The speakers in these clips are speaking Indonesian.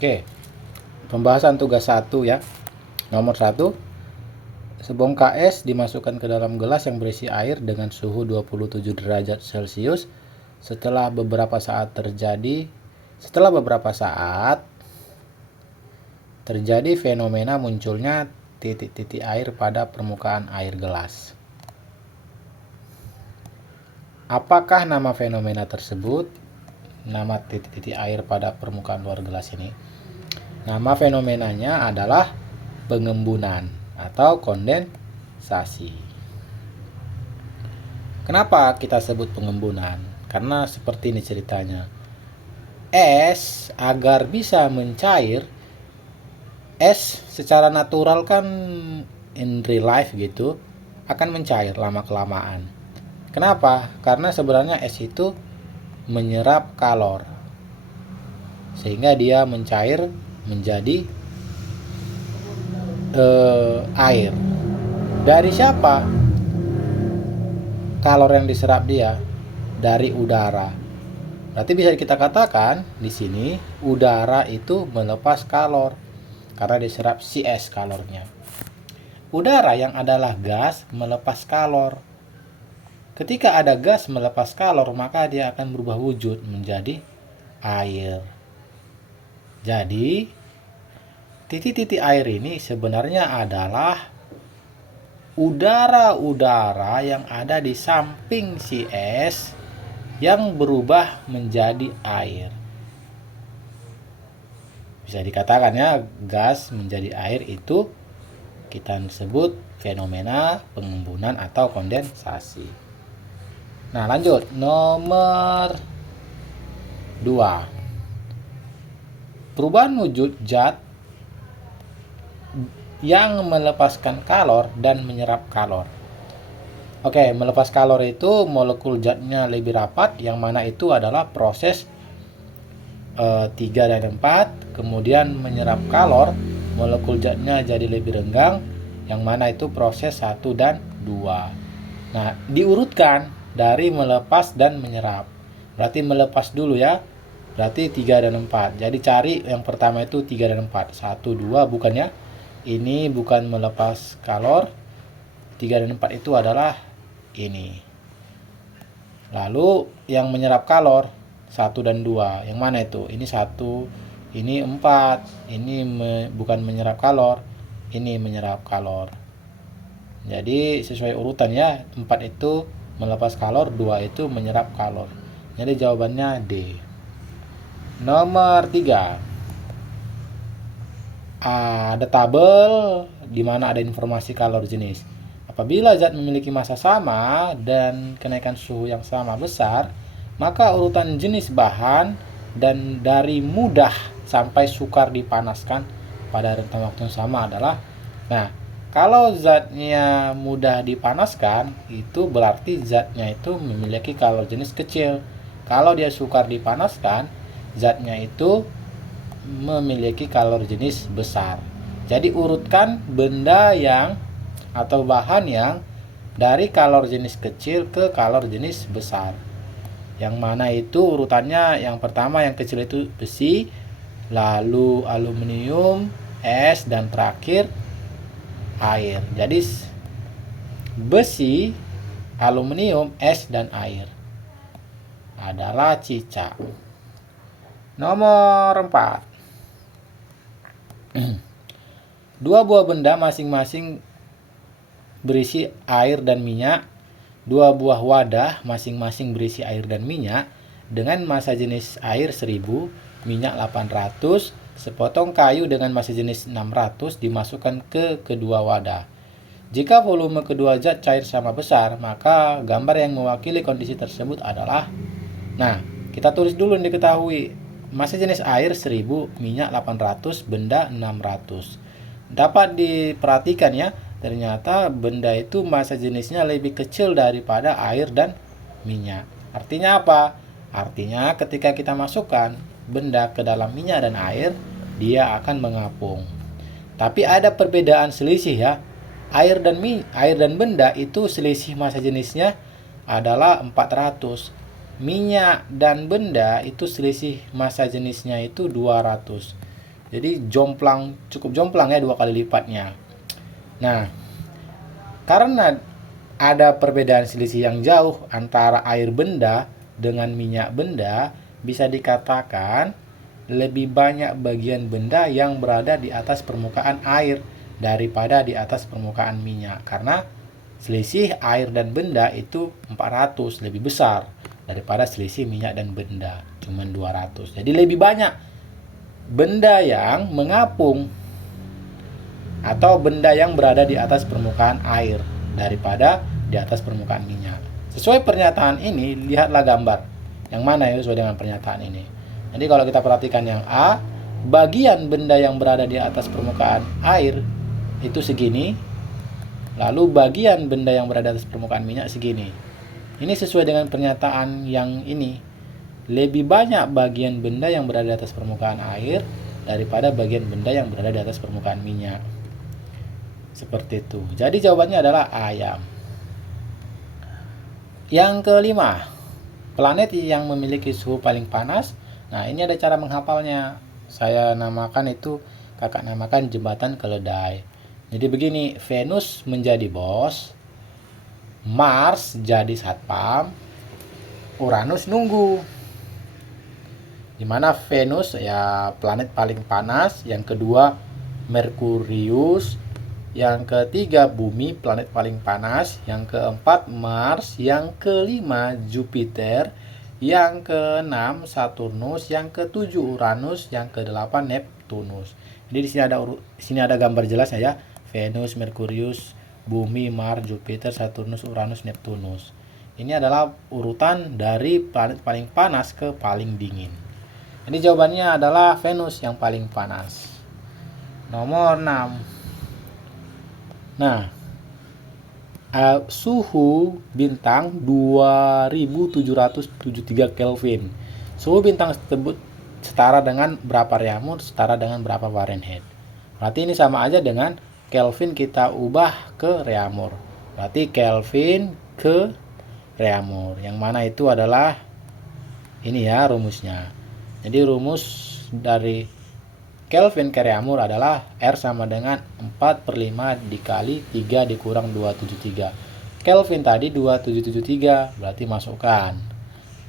Oke, pembahasan tugas 1 ya. Nomor 1, sebongkah es dimasukkan ke dalam gelas yang berisi air dengan suhu 27 derajat Celcius. Setelah beberapa saat terjadi fenomena munculnya titik-titik air pada permukaan air gelas. Apakah nama fenomena tersebut? Nama titik-titik air pada permukaan luar gelas ini. Nama fenomenanya adalah pengembunan atau kondensasi. Kenapa kita sebut pengembunan? Karena seperti ini ceritanya. Es agar bisa mencair, es secara natural kan in real life gitu akan mencair lama-kelamaan. Kenapa? Karena sebenarnya es itu menyerap kalor sehingga dia mencair menjadi air. Dari siapa kalor yang diserap dia? Dari udara. Berarti bisa kita katakan di sini udara itu melepas kalor karena diserap si es kalornya. Udara yang adalah gas melepas kalor. Ketika ada gas melepas kalor, maka dia akan berubah wujud menjadi air. Jadi, titik-titik air ini sebenarnya adalah udara-udara yang ada di samping si es yang berubah menjadi air. Bisa dikatakan ya, gas menjadi air itu kita sebut fenomena pengembunan atau kondensasi. Nah, lanjut. Nomor 2. Perubahan wujud zat yang melepaskan kalor dan menyerap kalor. Oke, melepas kalor itu molekul zatnya lebih rapat, yang mana itu adalah proses 3 dan 4. Kemudian menyerap kalor, molekul zatnya jadi lebih renggang, yang mana itu proses 1 dan 2. Nah, diurutkan dari melepas dan menyerap. Berarti melepas dulu ya. Berarti 3 dan 4. Jadi cari yang pertama itu 3 dan 4. 1, 2 bukan ya. Ini bukan melepas kalor. 3 dan 4 itu adalah ini. Lalu yang menyerap kalor 1 dan 2. Yang mana itu? Ini 1, ini 4. Ini bukan menyerap kalor. Ini menyerap kalor. Jadi sesuai urutan ya. 4 itu melepas kalor, 2 itu menyerap kalor. Jadi jawabannya D. Nomor 3. Ada tabel di mana ada informasi kalor jenis. Apabila zat memiliki massa sama dan kenaikan suhu yang sama besar, maka urutan jenis bahan dan dari mudah sampai sukar dipanaskan pada rentang waktu yang sama adalah, kalau zatnya mudah dipanaskan, itu berarti zatnya itu memiliki kalor jenis kecil. Kalau dia sukar dipanaskan, zatnya itu memiliki kalor jenis besar. Jadi urutkan benda yang atau bahan yang dari kalor jenis kecil ke kalor jenis besar. Yang mana itu urutannya, yang pertama yang kecil itu besi, lalu aluminium, es, dan terakhir air. Jadi besi, aluminium, es, dan air adalah cicak. Nomor 4. Dua buah benda masing-masing berisi air dan minyak. Dua buah wadah masing-masing berisi air dan minyak dengan massa jenis air 1000, minyak 800, sepotong kayu dengan massa jenis 600 dimasukkan ke kedua wadah. Jika volume kedua zat cair sama besar, maka gambar yang mewakili kondisi tersebut adalah, kita tulis dulu yang diketahui. Massa jenis air 1000, minyak 800, benda 600. Dapat diperhatikan ya, ternyata benda itu massa jenisnya lebih kecil daripada air dan minyak. Artinya apa? Artinya ketika kita masukkan benda ke dalam minyak dan air, dia akan mengapung. Tapi ada perbedaan selisih ya. Air dan benda itu selisih massa jenisnya adalah 400. Minyak dan benda itu selisih massa jenisnya itu 200. Jadi cukup jomplang ya, 2 kali lipatnya. Nah, karena ada perbedaan selisih yang jauh antara air benda dengan minyak benda, bisa dikatakan lebih banyak bagian benda yang berada di atas permukaan air daripada di atas permukaan minyak. Karena selisih air dan benda itu 400, lebih besar daripada selisih minyak dan benda, cuman 200. Jadi lebih banyak benda yang mengapung atau benda yang berada di atas permukaan air daripada di atas permukaan minyak. Sesuai pernyataan ini, lihatlah gambar. Yang mana ya sesuai dengan pernyataan ini. Jadi kalau kita perhatikan yang A, bagian benda yang berada di atas permukaan air itu segini, lalu bagian benda yang berada di atas permukaan minyak segini. Ini sesuai dengan pernyataan yang ini. Lebih banyak bagian benda yang berada di atas permukaan air daripada bagian benda yang berada di atas permukaan minyak. Seperti itu. Jadi jawabannya adalah ayam. Yang kelima, planet yang memiliki suhu paling panas. Nah, ini ada cara menghafalnya. Saya namakan itu, kakak namakan jembatan keledai. Jadi begini, Venus menjadi bos, Mars jadi satpam, Uranus nunggu. Dimana Venus ya planet paling panas, yang kedua Merkurius, yang ketiga Bumi planet paling panas, yang keempat Mars, yang kelima Jupiter, yang keenam Saturnus, yang ketujuh Uranus, yang kedelapan Neptunus. Jadi di sini ada gambar jelasnya ya. Venus, Merkurius, Bumi, Mars, Jupiter, Saturnus, Uranus, Neptunus. Ini adalah urutan dari planet paling panas ke paling dingin. Jadi jawabannya adalah Venus yang paling panas. Nomor 6. Nah, suhu bintang 2773 Kelvin. Suhu bintang tersebut setara dengan berapa reaumur, setara dengan berapa Fahrenheit. Berarti ini sama aja dengan Kelvin kita ubah ke reaumur. Berarti Kelvin ke reaumur. Yang mana itu adalah ini ya rumusnya. Jadi rumus dari Kelvin ke reaumur adalah R sama dengan 4/5 dikali 3 dikurang 273. Kelvin tadi 2773, berarti masukkan.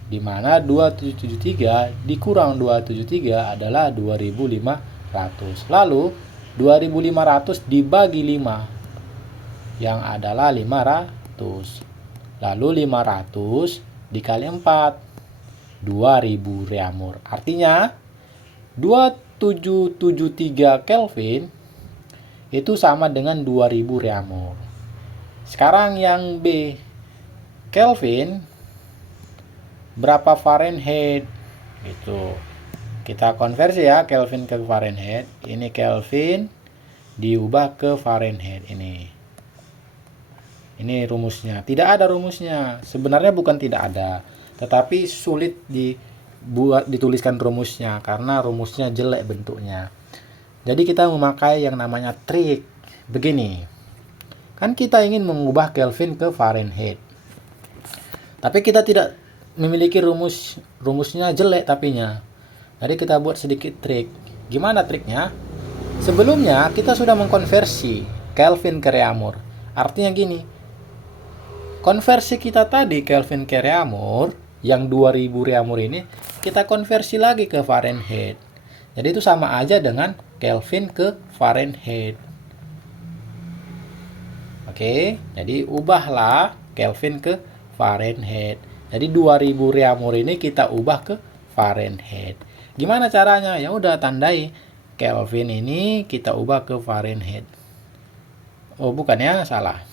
Dimana 2773 dikurang 273 adalah 2500. Lalu 2500 dibagi 5 yang adalah 500. Lalu 500 dikali 4 2000 reaumur. Artinya 2773 Kelvin itu sama dengan 2000 reaumur. Sekarang yang B, Kelvin berapa Fahrenheit? Gitu. Kita konversi ya Kelvin ke Fahrenheit. Ini Kelvin diubah ke Fahrenheit ini. Ini rumusnya. Tidak ada rumusnya. Sebenarnya bukan tidak ada, tetapi sulit dituliskan rumusnya karena rumusnya jelek bentuknya. Jadi kita memakai yang namanya trik. Begini. Kan kita ingin mengubah Kelvin ke Fahrenheit. Tapi kita tidak memiliki rumusnya jelek tapinya. Jadi kita buat sedikit trik. Gimana triknya? Sebelumnya kita sudah mengkonversi Kelvin ke reaumur. Artinya gini. Konversi kita tadi Kelvin ke reaumur yang 2000 reaumur ini kita konversi lagi ke Fahrenheit. Jadi itu sama aja dengan Kelvin ke Fahrenheit. Oke, jadi ubahlah Kelvin ke Fahrenheit. Jadi 2000 reaumur ini kita ubah ke Fahrenheit. Gimana caranya? Ya udah tandai Kelvin ini kita ubah ke Fahrenheit. Oh, bukan ya, salah.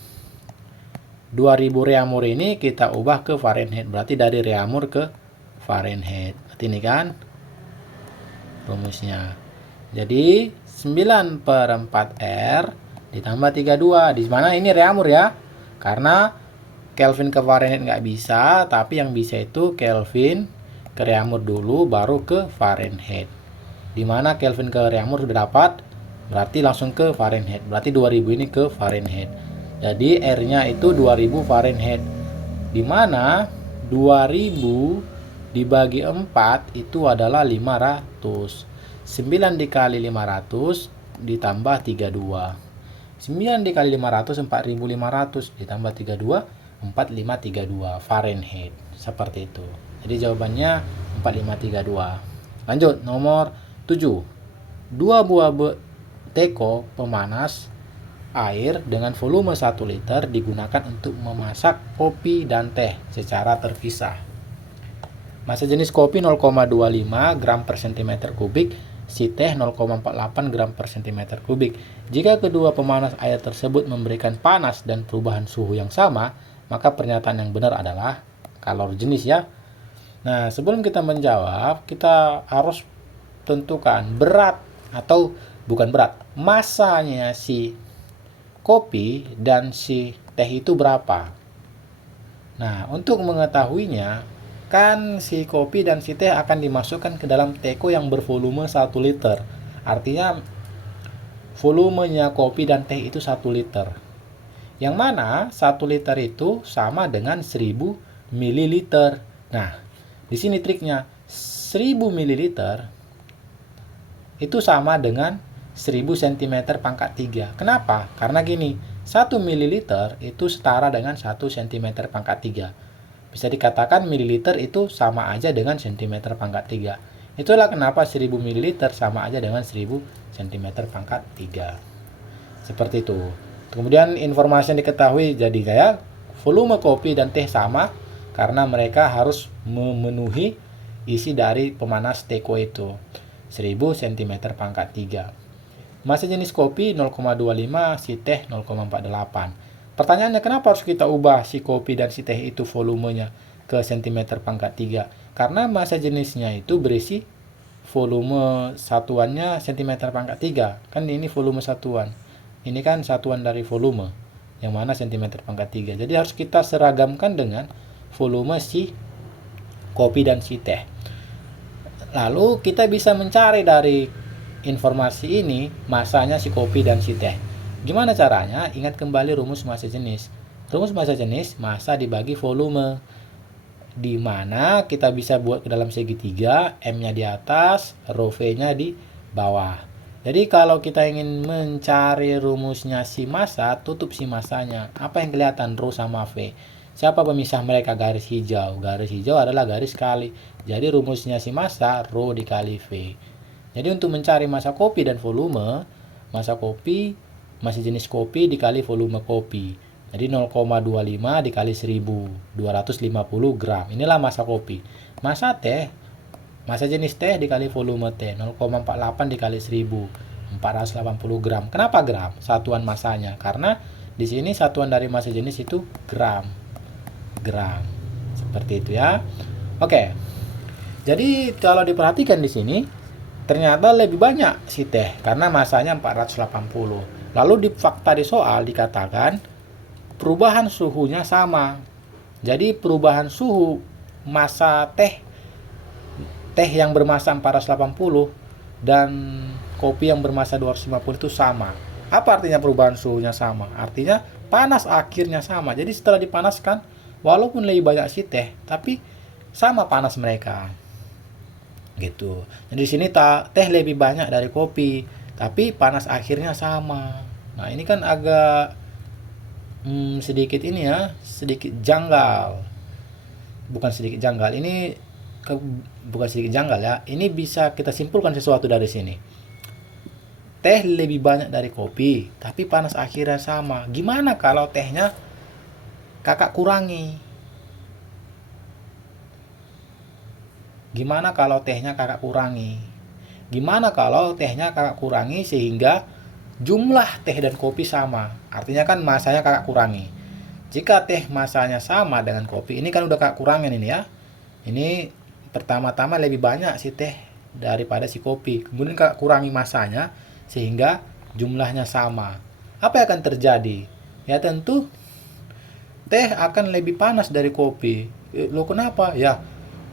2000 reaumur ini kita ubah ke Fahrenheit. Berarti dari reaumur ke Fahrenheit. Berarti ini kan rumusnya. Jadi 9/4R ditambah 32. Di mana ini reaumur ya. Karena Kelvin ke Fahrenheit nggak bisa, tapi yang bisa itu Kelvin ke reaumur dulu baru ke Fahrenheit. Dimana Kelvin ke reaumur sudah dapat, berarti langsung ke Fahrenheit. Berarti 2000 ini ke Fahrenheit. Jadi R-nya itu 2000 Fahrenheit. Dimana 2000 dibagi 4 itu adalah 500. 9 dikali 500 ditambah 32. 9 dikali 500 4500 ditambah 32 4532 Fahrenheit. Seperti itu. Jadi jawabannya 4532. Lanjut nomor 7. 2 buah teko pemanas air dengan volume 1 liter digunakan untuk memasak kopi dan teh secara terpisah. Massa jenis kopi 0,25 gram per cm kubik, si teh 0,48 gram per cm kubik. Jika kedua pemanas air tersebut memberikan panas dan perubahan suhu yang sama, maka pernyataan yang benar adalah kalor jenis ya. Nah, sebelum kita menjawab, kita harus tentukan berat atau bukan berat, massanya si kopi dan si teh itu berapa. Nah, untuk mengetahuinya, kan si kopi dan si teh akan dimasukkan ke dalam teko yang bervolume 1 liter. Artinya volumenya kopi dan teh itu 1 liter. Yang mana 1 liter itu sama dengan 1000 ml. Nah, di sini triknya. 1000 ml itu sama dengan 1000 cm pangkat 3. Kenapa? Karena gini, 1 ml itu setara dengan 1 cm pangkat 3. Bisa dikatakan mililiter itu sama aja dengan cm pangkat 3. Itulah kenapa 1000 ml sama aja dengan 1000 cm pangkat 3. Seperti itu. Kemudian informasi yang diketahui jadi kayak volume kopi dan teh sama karena mereka harus memenuhi isi dari pemanas teko itu. 1000 cm pangkat 3. Massa jenis kopi 0,25, si teh 0,48. Pertanyaannya, kenapa harus kita ubah si kopi dan si teh itu volumenya ke cm pangkat 3? Karena massa jenisnya itu berisi volume satuannya cm pangkat 3. Kan ini volume satuan. Ini kan satuan dari volume, yang mana cm pangkat 3. Jadi harus kita seragamkan dengan volume si kopi dan si teh. Lalu kita bisa mencari dari informasi ini massanya si kopi dan si teh. Gimana caranya? Ingat kembali rumus massa jenis. Rumus massa jenis, massa dibagi volume. Di mana kita bisa buat ke dalam segitiga, M-nya di atas, rho V-nya di bawah. Jadi kalau kita ingin mencari rumusnya si massa, tutup si massanya. Apa yang kelihatan? Rho sama V. Siapa pemisah mereka? Garis hijau. Garis hijau adalah garis kali. Jadi rumusnya si massa, rho dikali V. Jadi untuk mencari massa kopi dan volume, massa kopi, massa jenis kopi dikali volume kopi. Jadi 0,25 dikali 1000, 250 gram. Inilah massa kopi. Massa teh, massa jenis teh dikali volume teh, 0,48 dikali 1000, 480 gram. Kenapa gram? Satuan massanya. Karena di sini satuan dari massa jenis itu gram. Gram. Seperti itu ya. Oke. Jadi kalau diperhatikan di sini, ternyata lebih banyak si teh karena massanya 480. Lalu di fakta di soal dikatakan perubahan suhunya sama. Jadi perubahan suhu massa teh yang bermassa 480 dan kopi yang bermassa 250 itu sama. Apa artinya perubahan suhunya sama? Artinya panas akhirnya sama. Jadi setelah dipanaskan, walaupun lebih banyak si teh, tapi sama panas mereka. Gitu. Jadi di sini teh lebih banyak dari kopi, tapi panas akhirnya sama. Nah, ini kan agak sedikit ini ya, sedikit janggal. Bukan sedikit janggal, ini bukan sedikit janggal ya. Ini bisa kita simpulkan sesuatu dari sini. Teh lebih banyak dari kopi, tapi panas akhirnya sama. Gimana kalau tehnya kakak kurangi? Gimana kalau tehnya kakak kurangi? Gimana kalau tehnya kakak kurangi sehingga jumlah teh dan kopi sama? Artinya kan masanya kakak kurangi. Jika teh masanya sama dengan kopi, ini kan udah kakak kurangin ini ya. Ini pertama-tama lebih banyak si teh daripada si kopi. Kemudian kakak kurangi masanya sehingga jumlahnya sama. Apa yang akan terjadi? Ya tentu teh akan lebih panas dari kopi. Loh kenapa? Ya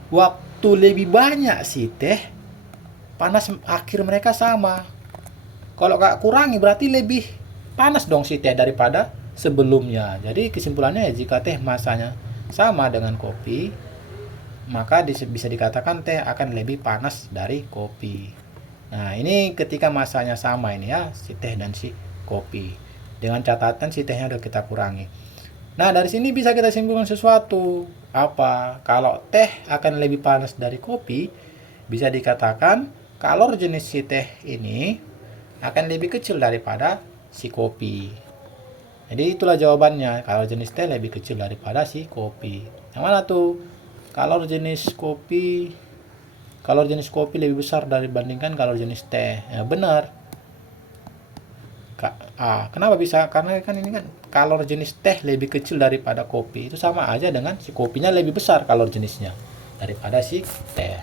waktu lebih banyak si teh, panas akhir mereka sama. Kalau kakak kurangi berarti lebih panas dong si teh daripada sebelumnya. Jadi kesimpulannya ya, jika teh masanya sama dengan kopi, maka bisa dikatakan teh akan lebih panas dari kopi. Nah, ini ketika masanya sama ini ya, si teh dan si kopi. Dengan catatan si tehnya udah kita kurangi. Nah, dari sini bisa kita simpulkan sesuatu. Apa? Kalau teh akan lebih panas dari kopi, bisa dikatakan kalor jenis si teh ini akan lebih kecil daripada si kopi. Jadi itulah jawabannya, kalor jenis teh lebih kecil daripada si kopi. Yang mana tuh? Kalor jenis kopi lebih besar dibandingkan kalor jenis teh. Ya benar. Kenapa bisa? Karena kan ini kan kalor jenis teh lebih kecil daripada kopi. Itu sama aja dengan si kopinya lebih besar kalor jenisnya daripada si teh.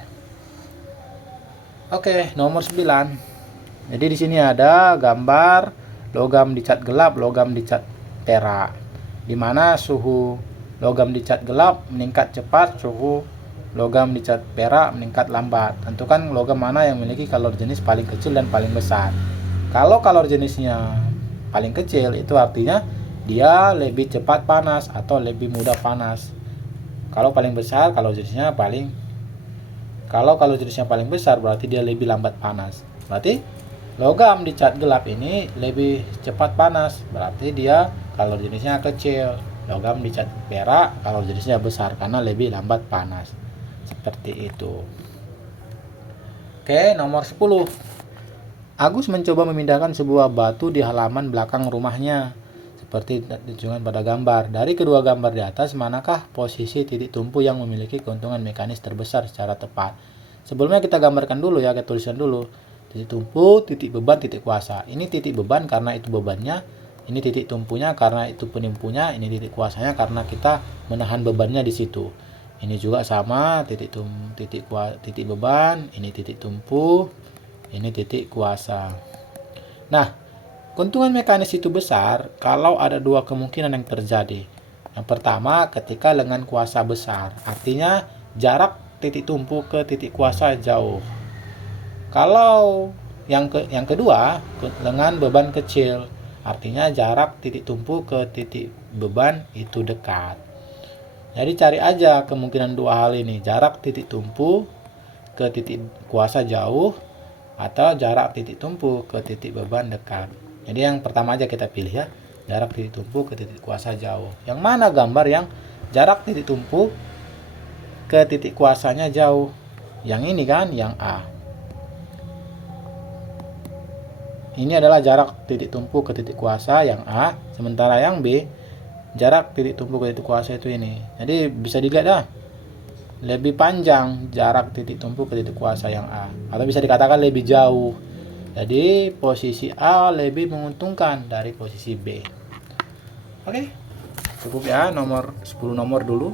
Oke, nomor 9. Jadi di sini ada gambar logam dicat gelap, logam dicat perak. Di mana suhu logam dicat gelap meningkat cepat, suhu logam dicat perak meningkat lambat. Tentukan logam mana yang memiliki kalor jenis paling kecil dan paling besar. Kalau kalor jenisnya paling kecil, itu artinya dia lebih cepat panas atau lebih mudah panas. Kalau paling besar, kalau jenisnya paling besar berarti dia lebih lambat panas. Berarti logam dicat gelap ini lebih cepat panas, berarti dia kalor jenisnya kecil. Logam dicat perak kalor jenisnya besar karena lebih lambat panas. Seperti itu. Oke, nomor 10. Agus mencoba memindahkan sebuah batu di halaman belakang rumahnya. Seperti ditunjukkan pada gambar. Dari kedua gambar di atas, manakah posisi titik tumpu yang memiliki keuntungan mekanis terbesar secara tepat? Sebelumnya kita gambarkan dulu ya, kita tuliskan dulu. Titik tumpu, titik beban, titik kuasa. Ini titik beban karena itu bebannya. Ini titik tumpunya karena itu penimpunya. Ini titik kuasanya karena kita menahan bebannya di situ. Ini juga sama, titik beban, ini titik tumpu, ini titik kuasa. Nah, keuntungan mekanis itu besar kalau ada dua kemungkinan yang terjadi. Yang pertama, ketika lengan kuasa besar, artinya jarak titik tumpu ke titik kuasa jauh. Kalau yang kedua, lengan beban kecil, artinya jarak titik tumpu ke titik beban itu dekat. Jadi cari aja kemungkinan dua hal ini, jarak titik tumpu ke titik kuasa jauh atau jarak titik tumpu ke titik beban dekat. Jadi yang pertama aja kita pilih ya, jarak titik tumpu ke titik kuasa jauh. Yang mana gambar yang jarak titik tumpu ke titik kuasanya jauh? Yang ini kan, yang A. Ini adalah jarak titik tumpu ke titik kuasa yang A, sementara yang B jarak titik tumpu ke titik kuasa itu ini. Jadi bisa dilihat dah, lebih panjang jarak titik tumpu ke titik kuasa yang A, atau bisa dikatakan lebih jauh. Jadi posisi A lebih menguntungkan dari posisi B. Oke, cukup ya, nomor 10 nomor dulu.